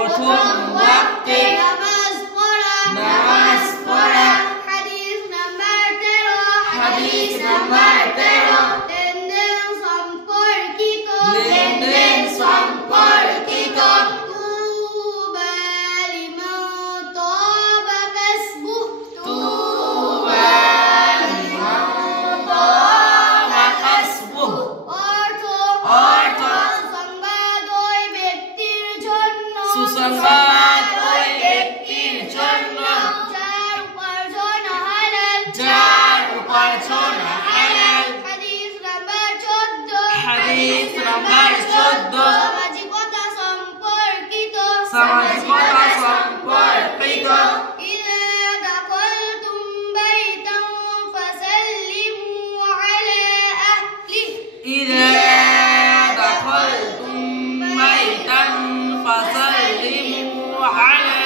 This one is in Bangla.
প্রথম ওয়াক্তে নামাজ পড়া। হাদিস নাম্বার 13 হাদিস নাম্বার 13 লেনদেন সম্পর্কিত লেনদেন সম্পর্কিত তুবা লিমান তাবা কাসবুহ তুবা লিমান তাবা কাসবুহ অর্থ সংবাদ ওই ব্যক্তির জন্য সুসংবাদ ওই ব্যক্তির জন্য যার উপার্জন হালাল যার উপার্জন হালাল। হাদিস নাম্বার 14 হাদিস নাম্বার 14 সামাজিকতা সম্পর্কিত সামাজিকতা সম্পর্কিত إذا دخلتم بيتا فسلموا على أهله إذا دخلتم بيتا فسلموا على